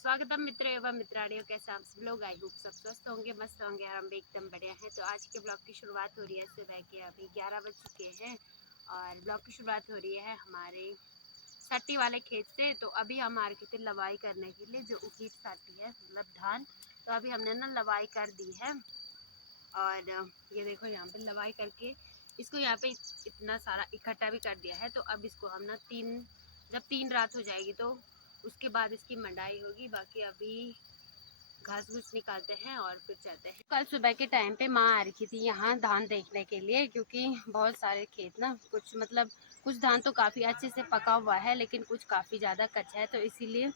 स्वागतम मित्र एवं मित्राणियों, कैसे आप सब लोग। आई होप सब स्वस्थ होंगे, मस्त होंगे और हम भी एकदम बढ़िया हैं। तो आज के ब्लॉग की शुरुआत हो रही है सुबह के, अभी 11 बज चुके हैं और ब्लॉग की शुरुआत हो रही है हमारे सट्टी वाले खेत से। तो अभी हम आ रखे थे लवाई करने के लिए, जो उकीट साटी है मतलब धान। तो अभी हमने ना लवाई कर दी है और ये देखो यहाँ पे लवाई करके इसको यहाँ पे इतना सारा इकट्ठा भी कर दिया है। तो अब इसको हम ना जब 3 रात हो जाएगी तो उसके बाद इसकी मंडाई होगी। बाकी अभी घास घूस निकालते हैं और फिर चलते हैं। कल सुबह के टाइम पे माँ आ रखी थी यहाँ धान देखने के लिए, क्योंकि बहुत सारे खेत ना कुछ धान तो काफ़ी अच्छे से पका हुआ है, लेकिन कुछ काफ़ी ज़्यादा कच्चा है। तो इसीलिए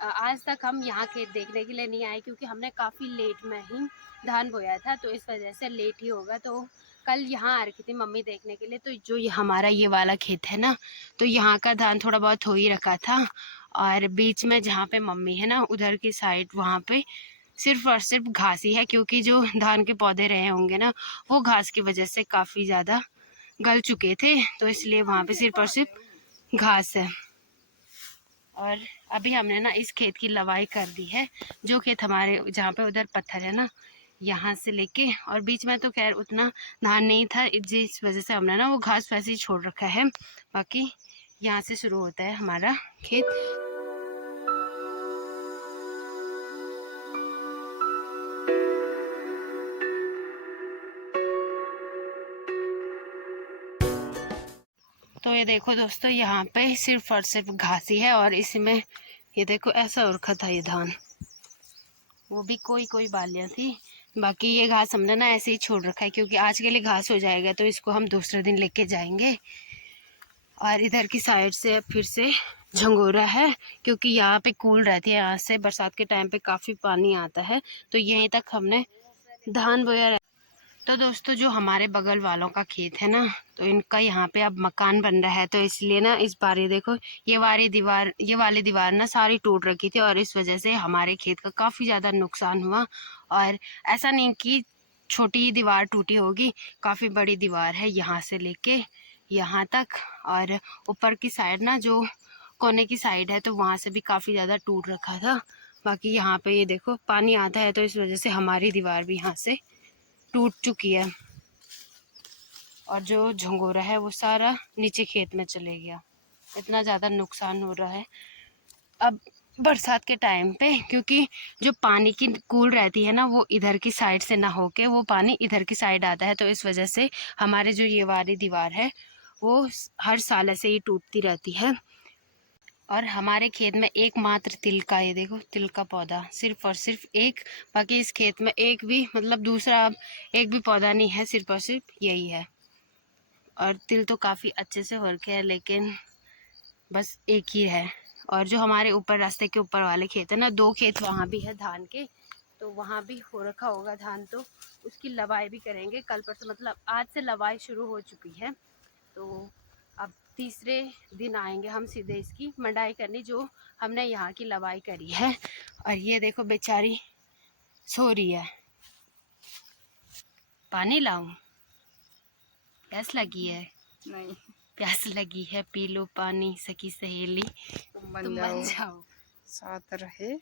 आज तक हम यहाँ खेत देखने के लिए नहीं आए, क्योंकि हमने काफ़ी लेट में ही धान बोया था, तो इस वजह से लेट ही होगा। तो कल यहाँ आ रखी थी मम्मी देखने के लिए। तो जो ये हमारा ये वाला खेत है ना, तो यहाँ का धान थोड़ा बहुत हो ही रखा था, और बीच में जहाँ पे मम्मी है ना उधर की साइड वहाँ पे सिर्फ और सिर्फ घास ही है, क्योंकि जो धान के पौधे रहे होंगे ना वो घास की वजह से काफ़ी ज़्यादा गल चुके थे, तो इसलिए वहाँ पे सिर्फ और सिर्फ घास है। और अभी हमने ना इस खेत की लवाई कर दी है। जो खेत हमारे जहाँ पे उधर पत्थर है ना, यहाँ से लेके, और बीच में तो खैर उतना धान नहीं था, जिस वजह से हमने ना वो घास वैसे ही छोड़ रखा है। बाकी यहाँ से शुरू होता है हमारा खेत। तो ये देखो दोस्तों, यहाँ पे सिर्फ और सिर्फ घास ही है, और इसमें ये देखो ऐसा उरखा था ये धान, वो भी कोई कोई बालियाँ थी। बाकी ये घास हमने ना ऐसे ही छोड़ रखा है, क्योंकि आज के लिए घास हो जाएगा तो इसको हम दूसरे दिन लेके जाएंगे। और इधर की साइड से फिर से झंगोरा है, क्योंकि यहाँ पे कूल रहती है, यहाँ से बरसात के टाइम पे काफ़ी पानी आता है, तो यहीं तक हमने धान बोया। तो दोस्तों, जो हमारे बगल वालों का खेत है ना, तो इनका यहाँ पे अब मकान बन रहा है, तो इसलिए ना इस बार ये देखो ये वाली दीवार ना सारी टूट रखी थी, और इस वजह से हमारे खेत का काफ़ी ज़्यादा नुकसान हुआ। और ऐसा नहीं कि छोटी ही दीवार टूटी होगी, काफ़ी बड़ी दीवार है यहाँ से लेके यहाँ तक। और ऊपर की साइड ना, जो कोने की साइड है, तो वहाँ से भी काफ़ी ज़्यादा टूट रखा था। बाकी यहाँ पे ये देखो पानी आता है, तो इस वजह से हमारी दीवार भी यहाँ से टूट चुकी है, और जो झंगोरा है वो सारा नीचे खेत में चले गया। इतना ज़्यादा नुकसान हो रहा है अब बरसात के टाइम पे, क्योंकि जो पानी की कूल रहती है ना, वो इधर की साइड से ना होके वो पानी इधर की साइड आता है, तो इस वजह से हमारे जो ये वाली दीवार है वो हर साल ऐसे ही टूटती रहती है। और हमारे खेत में एकमात्र तिल का, ये देखो तिल का पौधा सिर्फ और सिर्फ एक। बाकी इस खेत में एक भी मतलब दूसरा एक भी पौधा नहीं है, सिर्फ और सिर्फ यही है। और तिल तो काफ़ी अच्छे से हो रखे हैं, लेकिन बस एक ही है। और जो हमारे ऊपर रास्ते के ऊपर वाले खेत है ना, 2 खेत वहाँ भी है धान के, तो वहाँ भी हो रखा होगा धान, तो उसकी लवाई भी करेंगे कल परसों। मतलब आज से लवाई शुरू हो चुकी है, तो अब तीसरे दिन आएंगे हम सीधे इसकी मंडाई करनी, जो हमने यहाँ की लवाई करी है। और ये देखो बेचारी सो रही है। पानी लाऊं? प्यास लगी है? नहीं, प्यास लगी है, पी लो पानी सखी सहेली, तुम तुम बन जाओ। साथ रहे।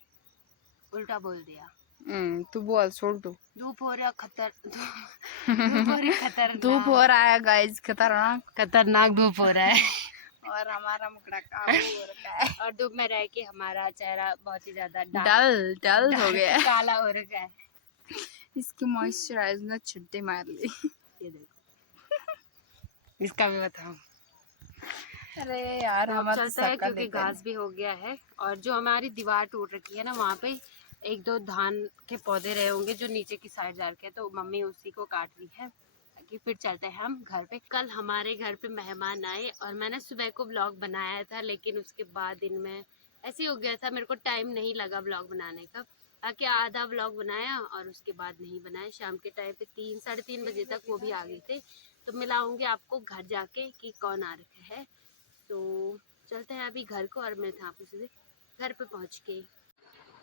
उल्टा बोल दिया। तू बोल, छोड़ दो। धूप हो रहा धूप हो रही धूप हो खतरनाक। रहा है गाइस, खतरनाक। खतरनाक धूप हो रहा है। और हमारा मुकड़ा काबू हो रखा है। और धूप में रह के हमारा चेहरा बहुत ही ज्यादा डल डल हो गया है। काला हो रखा है। इसकी मॉइस्चराइज ने छुट्टी मार ली। ये देखो, इसका भी बताओ। अरे यार, तो अब हमारा चलते हैं, शक्ल क्योंकि देखा घास भी हो गया है। और जो हमारी दीवार टूट रखी है ना, वहाँ पे 1-2 धान के पौधे रहे होंगे जो नीचे की साइड जा रखे हैं, तो मम्मी उसी को काट रही है। कि फिर चलते हैं हम घर पे। कल हमारे घर पे मेहमान आए, और मैंने सुबह को व्लॉग बनाया था, लेकिन उसके बाद दिन में ऐसे ही हो गया था, मेरे को टाइम नहीं लगा व्लॉग बनाने का। आके आधा व्लॉग बनाया और उसके बाद नहीं बनाया। शाम के टाइम पे 3-3:30 बजे तक वो भी आ गए थे। तो मिलाऊंगी आपको घर जाके कि कौन आ रखा है। तो चलते हैं अभी घर को, और मिलते हैं आपको सीधे घर पे पहुंच के।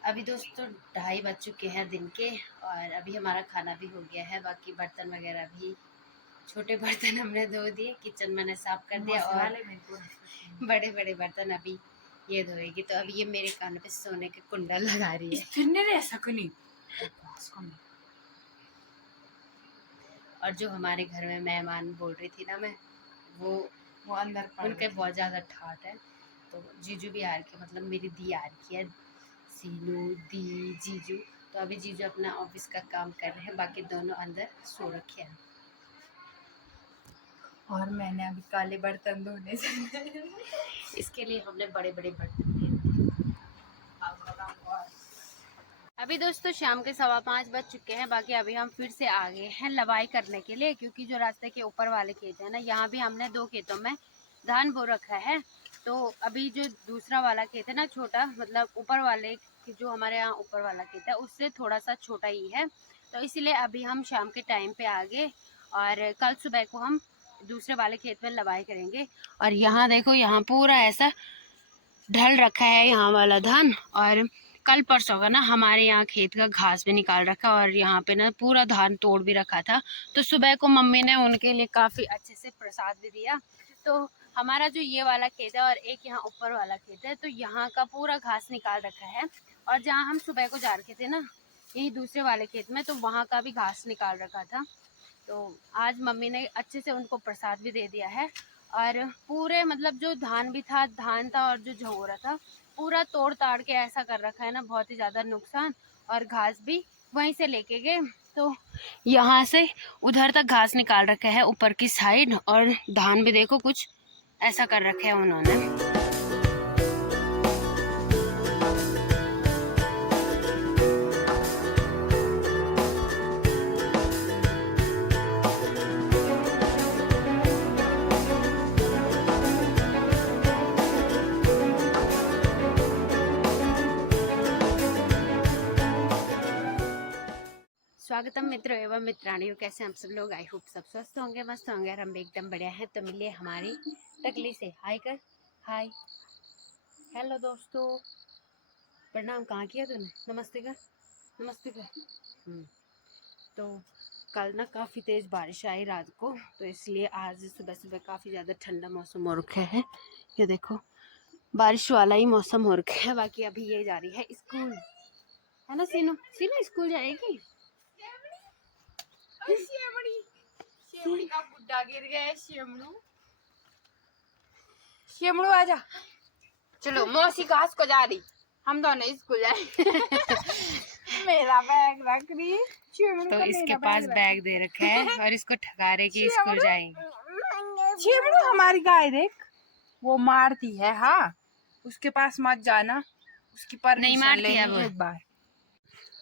अभी दोस्तों 2:30 बज चुके हैं दिन के, और अभी हमारा खाना भी हो गया है। बाकी बर्तन वगैरह भी, छोटे बर्तन हमने धो दिए, किचन मैंने साफ कर दिया, और बड़े बड़े बर्तन अभी ये धोएगी। तो अब ये मेरे कान पे सोने के कुंडल लगा रही है। फिरने रह सकनी। और जो हमारे घर में मेहमान बोल रही थी ना मैं, वो अंदर उनके बहुत ज़्यादा ठाट है। तो जीजू भी आ रखी है, मतलब मेरी दी आ रखी है, सीनू दी जीजू। तो अभी जीजू अपना ऑफिस का काम कर रहे हैं, बाकी दोनों अंदर सो रखे हैं। और मैंने अभी काले बर्तन धोने से इसके लिए हमने बड़े बड़े बर्तन लिए। अभी दोस्तों शाम के 5:15 बज चुके हैं। बाकी अभी हम फिर से आ गए हैं लवाई करने के लिए, क्योंकि जो रास्ते के ऊपर वाले खेत है ना, यहाँ भी हमने 2 खेतों में धान बो रखा है। तो अभी जो दूसरा वाला खेत है ना, छोटा, मतलब ऊपर वाले जो हमारे यहाँ ऊपर वाला खेत है उससे थोड़ा सा छोटा ही है। तो इसीलिए अभी हम शाम के टाइम पे आ गए और कल सुबह को हम दूसरे वाले खेत में लवाई करेंगे। और यहाँ देखो, यहाँ पूरा ऐसा ढल रखा है यहाँ वाला धान। और कल परसों का ना हमारे यहाँ खेत का घास भी निकाल रखा, और यहाँ पे ना पूरा धान तोड़ भी रखा था। तो सुबह को मम्मी ने उनके लिए काफ़ी अच्छे से प्रसाद भी दिया। तो हमारा जो ये वाला खेत है और एक यहाँ ऊपर वाला खेत है, तो यहाँ का पूरा घास निकाल रखा है। और जहाँ हम सुबह को जा रखे थे ना, यही दूसरे वाले खेत में, तो वहाँ का भी घास निकाल रखा था। तो आज मम्मी ने अच्छे से उनको प्रसाद भी दे दिया है। और पूरे मतलब जो धान था और जो झोरा था, पूरा तोड़ ताड़ के ऐसा कर रखा है ना, बहुत ही ज़्यादा नुकसान। और घास भी वहीं से लेके गए, तो यहाँ से उधर तक घास निकाल रखा है ऊपर की साइड। और धान भी देखो कुछ ऐसा कर रखा है उन्होंने। स्वागतम मित्रों एवं मित्राणियों, कैसे हम सब लोग? आई होप सब स्वस्थ होंगे, मस्त होंगे, और हम भी एकदम बढ़िया हैं। तो मिलिए हमारी टकली से। हाय कर, हाय, हेलो दोस्तों, प्रणाम। कहाँ किया तूने? नमस्ते कर, नमस्ते कर। तो कल ना काफ़ी तेज़ बारिश आई रात को, तो इसलिए आज सुबह सुबह काफ़ी ज़्यादा ठंडा मौसम हो रखा है। ये देखो, बारिश वाला ही मौसम हो रखा है। बाकी अभी ये जा रही है स्कूल, है ना सीनू? सीनू स्कूल जाएगी। शेमड़ी का गुड्डा गिर गया। शेमड़ू आजा। चलो मौसी घास को जा रही, हम दोनों स्कूल जाए। मेरा बैग रख रही। तो इसके पास बैग दे रखा है और इसको ठगा रहे कि स्कूल जाएंगे। शेमड़ू हमारी गाय देख, वो मारती है। हाँ, उसके पास मत जाना, उसकी परमिशन नहीं मारती लेनी है वो। एक बार।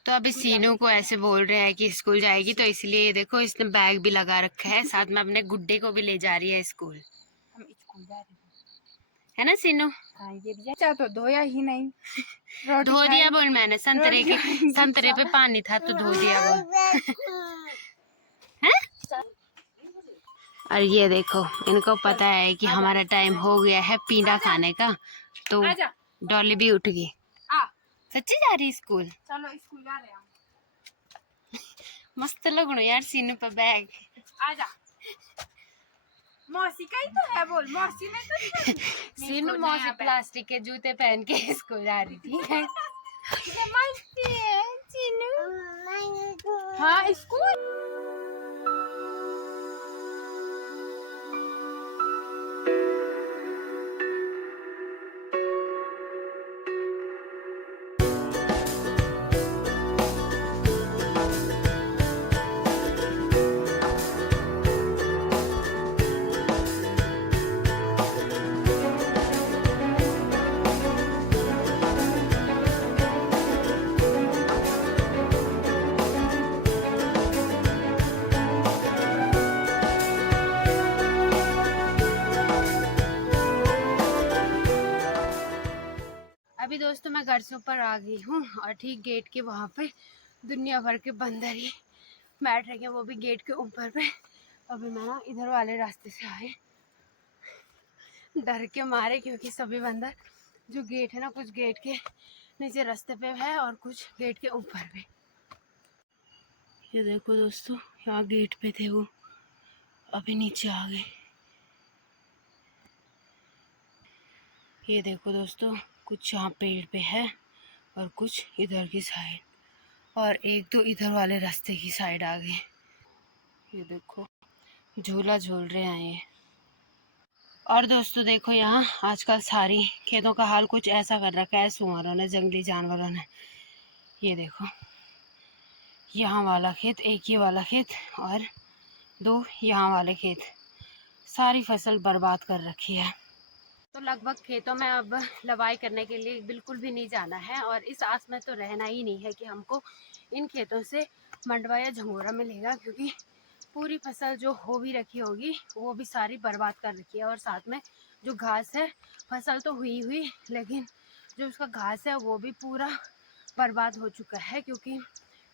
तो अभी सीनू को ऐसे बोल रहे हैं कि स्कूल जाएगी, तो इसलिए ये देखो इसने बैग भी लगा रखा है, साथ में अपने गुड्डे को भी ले जा रही है स्कूल। हम स्कूल जा रहे है ना सीनू? हाँ, ये भी तो धोया ही नहीं। धो दिया बोल मैंने, संतरे पे पानी था तो धो दिया बोल। हैं? और ये देखो, इनको पता है कि हमारा टाइम हो गया है पींडा खाने का, तो डॉली भी उठ गई। सच्ची जा रही स्कूल? चलो स्कूल जा रहे हैं। मस्त लगनो यार सीनू पे बैग। आजा, मौसी का ही तो है बोल। मौसी ने तो सीनू मौसी प्लास्टिक के जूते पहन के स्कूल जा रही थी। हाँ स्कूल। अभी दोस्तों मैं घर से ऊपर आ गई हूँ, और ठीक गेट के वहाँ पे दुनिया भर के बंदर ही बैठ रहे हैं, वो भी गेट के ऊपर पे। अभी मैं ना इधर वाले रास्ते से आई, डर के मारे, क्योंकि सभी बंदर जो गेट है ना, कुछ गेट के नीचे रास्ते पे है और कुछ गेट के ऊपर पे। ये देखो दोस्तों, यहाँ गेट पे थे वो, अभी नीचे आ गए। ये देखो दोस्तों, कुछ यहाँ पेड़ पे है और कुछ इधर की साइड, और एक दो इधर वाले रास्ते की साइड आ गए। ये देखो झूला झूल रहे हैं ये। और दोस्तों देखो यहाँ आजकल सारी खेतों का हाल कुछ ऐसा कर रखा है सुअरों ने, जंगली जानवरों ने। ये देखो यहाँ वाला खेत, एक ये वाला खेत और दो यहाँ वाले खेत, सारी फसल बर्बाद कर रखी है। तो लगभग खेतों में अब लवाई करने के लिए बिल्कुल भी नहीं जाना है, और इस आस में तो रहना ही नहीं है कि हमको इन खेतों से मंडवा या झंगोरा मिलेगा, क्योंकि पूरी फसल जो हो भी रखी होगी वो भी सारी बर्बाद कर रखी है। और साथ में जो घास है, फसल तो हुई लेकिन जो उसका घास है वो भी पूरा बर्बाद हो चुका है, क्योंकि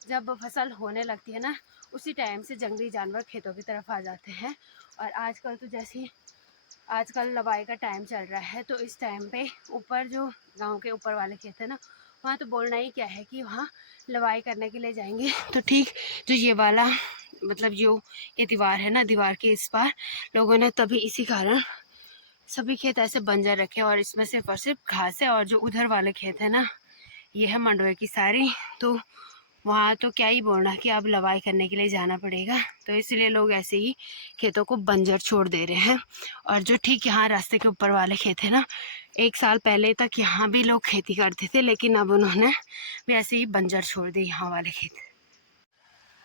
जब फसल होने लगती है ना उसी टाइम से जंगली जानवर खेतों की तरफ आ जाते हैं। और आजकल तो जैसे आजकल लवाई का टाइम चल रहा है, तो इस टाइम पे ऊपर जो गांव के ऊपर वाले खेत है ना, वहाँ तो बोलना ही क्या है कि वहाँ लवाई करने के लिए जाएंगे। तो ठीक जो ये वाला मतलब जो ये दीवार है ना, दीवार के इस पार लोगों ने तभी इसी कारण सभी खेत ऐसे बंजर रखे और इसमें सिर्फ और सिर्फ घास है। और जो उधर वाले खेत है ना, ये है मंडवे की सारी, तो वहाँ तो क्या ही बोलना कि अब लवाई करने के लिए जाना पड़ेगा। तो इसलिए लोग ऐसे ही खेतों को बंजर छोड़ दे रहे हैं। और जो ठीक यहाँ रास्ते के ऊपर वाले खेत है ना, 1 साल पहले तक यहाँ भी लोग खेती करते थे, लेकिन अब उन्होंने भी ऐसे ही बंजर छोड़ दिए यहाँ वाले खेत।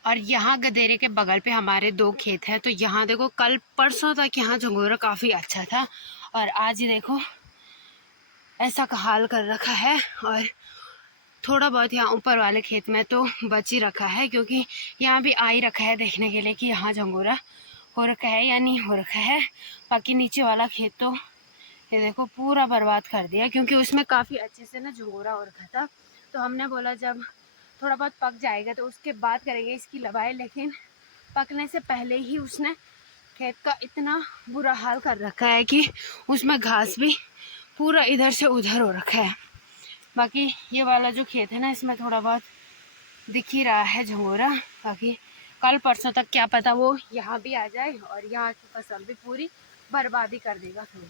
और यहाँ गदेरे के बगल पे हमारे 2 खेत हैं। तो यहाँ देखो कल परसों तक यहाँ झंगोरा काफ़ी अच्छा था, और आज ही देखो ऐसा का हाल कर रखा है। और थोड़ा बहुत यहाँ ऊपर वाले खेत में तो बच ही रखा है, क्योंकि यहाँ भी आ ही रखा है देखने के लिए कि यहाँ झंगोरा हो रखा है या नहीं हो रखा है। बाकी नीचे वाला खेत तो ये देखो पूरा बर्बाद कर दिया, क्योंकि उसमें काफ़ी अच्छे से ना झंगोरा हो रखा था। तो हमने बोला जब थोड़ा बहुत पक जाएगा तो उसके बाद करेंगे इसकी लवाई, लेकिन पकने से पहले ही उसने खेत का इतना बुरा हाल कर रखा है कि उसमें घास भी पूरा इधर से उधर हो रखा है। बाकी ये वाला जो खेत है ना, इसमें थोड़ा बहुत दिख ही रहा है झंगोरा। बाकी कल परसों तक क्या पता वो यहाँ भी आ जाए और यहाँ की फसल भी पूरी बर्बादी कर देगा फिर।